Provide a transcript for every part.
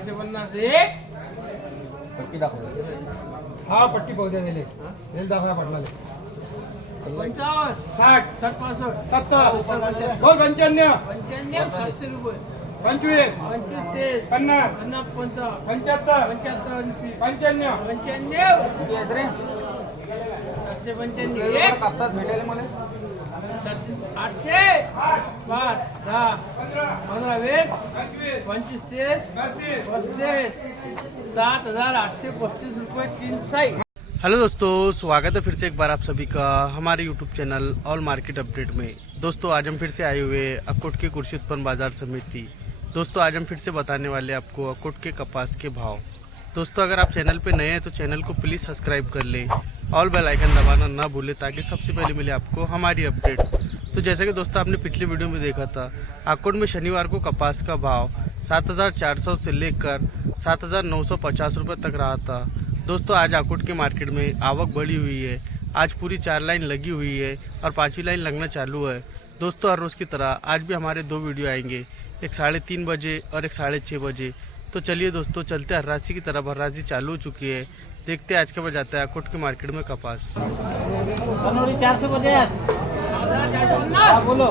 सहाशे पन्नास एक पट्टी दाखव. हा पट्टी पाहू द्या नेले. नेल दाखवा पटलाले. पंचावन्न. साठ. सत्तर. बोल पंच्याण्णव पंच्याण्णव सातशे रुपये. पंचवीस. पंचवीस तेस. पन्नास. पन्नास पंचावन्न. पंच्याहत्तर. पंच्याहत्तर ऐंशी. पंच्याण्णव. पंच्याण्णव. सातशे पंच्याण्णव. एक. कापसात भेटायला मला? सात हज़ार तीन हेलो दोस्तों, स्वागत है फिर से एक बार आप सभी का हमारे YouTube channel All Market Update में। दोस्तों, आज हम फिर से आए हुए अकोट के कृषि उत्पन्न बाज़ार समिति। दोस्तों, आज हम फिर से बताने वाले आपको अकोट के कपास के भाव। दोस्तों, अगर आप चैनल पे नए हैं तो चैनल को प्लीज़ सब्सक्राइब कर लें। ऑल बेल आइकन दबाना ना भूलें, ताकि सबसे पहले मिले आपको हमारी अपडेट तो जैसे कि दोस्तों, आपने पिछली वीडियो में देखा था अकोट में शनिवार को कपास का भाव सात हज़ार चार सौ से लेकर सात हज़ार नौ सौ पचास रुपये तक रहा था। दोस्तों, आज आकोट के मार्केट में आवक बढ़ी हुई है। आज पूरी चार लाइन लगी हुई है और पाँचवीं लाइन लगना चालू है। दोस्तों, हर रोज़ की तरह आज भी हमारे दो वीडियो आएँगे। एक साढ़े तीन बजे और एक साढ़े छः बजे। तो चलिए दोस्तों चलते हैं हर्राशी की तरफ़। हर्रासी चालू हो चुकी है। देखते हैं आज कब जाता है अकोट के मार्केट में कपास। बोलो।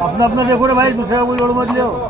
अपना अपना देखो ना भाई दूसरे को लोड़ मत लो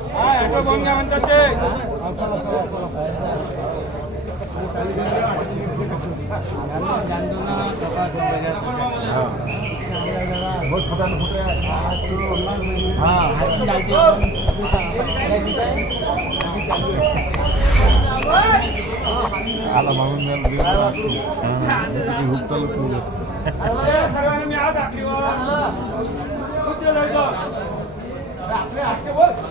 आहे म्हणतात ते मी आज आपली आपले आठशे वर्ष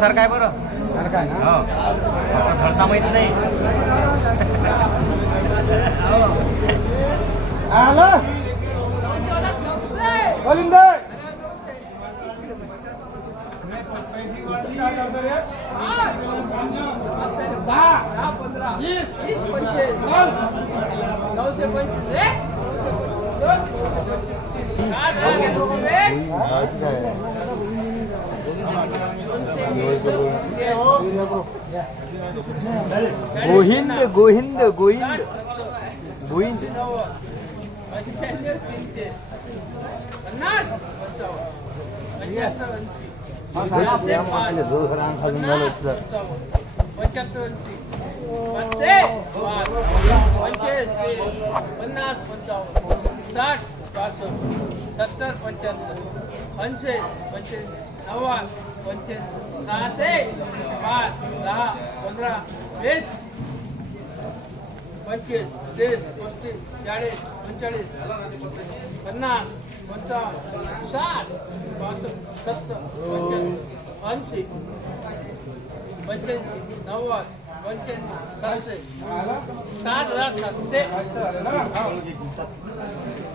सारखा आहे बरं? सारखं आहे ना? हो. खर्चा माहीत नाही. आलं. गोविंद. दहा पंधरा. वीस नऊशे पंचवीस. गोहिंद गोहिंद गोहिंद गोहिंद साठ सत्तर पंचहत्तर पंचे पंचवीस सहाशे, पाच, दहा, पंधरा, वीस पंचवीस तीस पस्तीस चाळीस पंचेचाळीस पन्नास पंचावन्न साठ पासष्ट सत्तर ऐंशी पंच्याऐंशी नव्वद पंच्याऐंशी सहाशे साठ हजार सातशे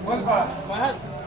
बोल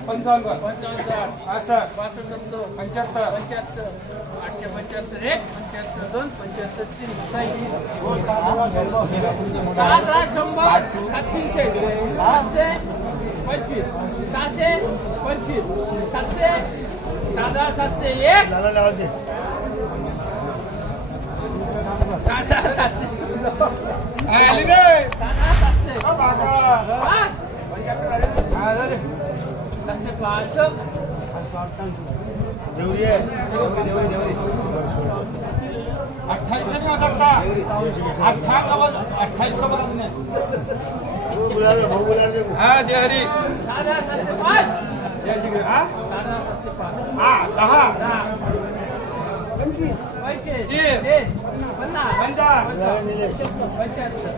पंचावन्न पंचावन्न साठ पासष्ट पासष्ट पंच्याहत्तर पंच्याहत्तर आठशे पंच्याहत्तर एक पंच्याहत्तर दोन पंच्याहत्तर तीन सातशे सात आठ शंभर सात तीनशे सातशे पंचवीस सहाशे पंचवीस सातशे सात आठ सातशे एक झालं सात आठ सातशे सातशे अठ्ठावीस सोबत अठ्ठावीस सोबत अजून आहे. भाऊ बुलावे जय हरी जय श्री हा दहा पंचवीस तीस. तीस पन्नास पंचावन्न पंच्याहत्तर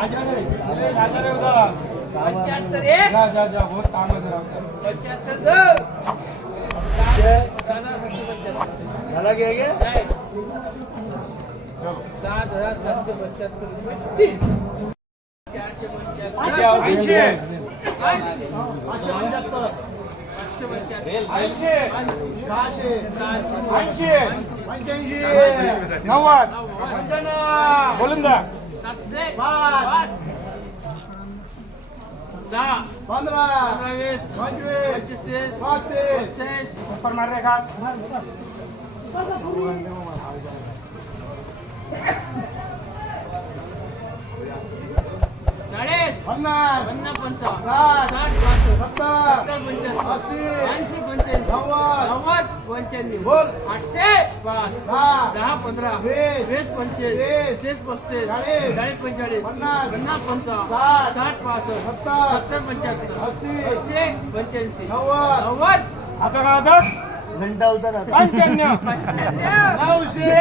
आजार उद्या. पंच्याहत्तर एक जा जा जा बहुत काम आहे जरा. पंच्याहत्तर दोन सात हजार सातशे पंच्याहत्तर झाला की हे? काय? सात हजार सातशे पंच्याहत्तर रुपये. चारशे पंच्याहत्तर पाचशे पंच्याहत्तर ऐंशी सहाशे सहाशे ऐंशी पंच्याऐंशी नव्वद पंच्याण्णव बोलून जा सातशे पाच. पाच दहा पंधरा वीस पंचवीस पंचवीस तीस पस्तीस. पस्तीस पर मार रे का? चाळीस. पन्नास. पन्नास पंचावन्न. साठ. सत्तर. सत्तर ऐंशी. पंच्याण्णव बोल. आठशे. पाच. दहा पंधरा. वीस. वीस पंचवीस. तीस. तीस पस्तीस. चाळीस. चाळीस पंचेचाळीस. पन्नास. पन्नास पंचावन्न. साठ. पासष्ट. सत्तर. पंच्याहत्तर. अस्सी. पंच्याऐंशी. नव्वद. नव्वद. आता? का आता घंटा होता ना पंच्याण्णव नऊशे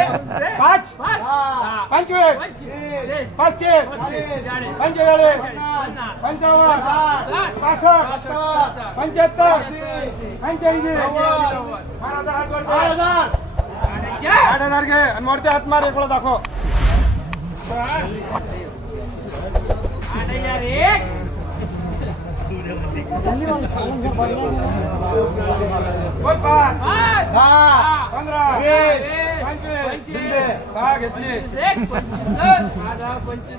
पाच पाच दहा. दहा पंचवीस पंचवीस तीस पाचशे पस्तीस चाळीस पंचेचाळीस पन्नास पंचावन्न साठ साठ पासष्ट सत्तर पंच्याहत्तर ऐंशी पंच्याऐंशी नव्वद मार आता हात वर आठ कर. हजार आठ हजार घे आणि मोडते हात मार इकडं दाखव आठ हजार एक पंचवीस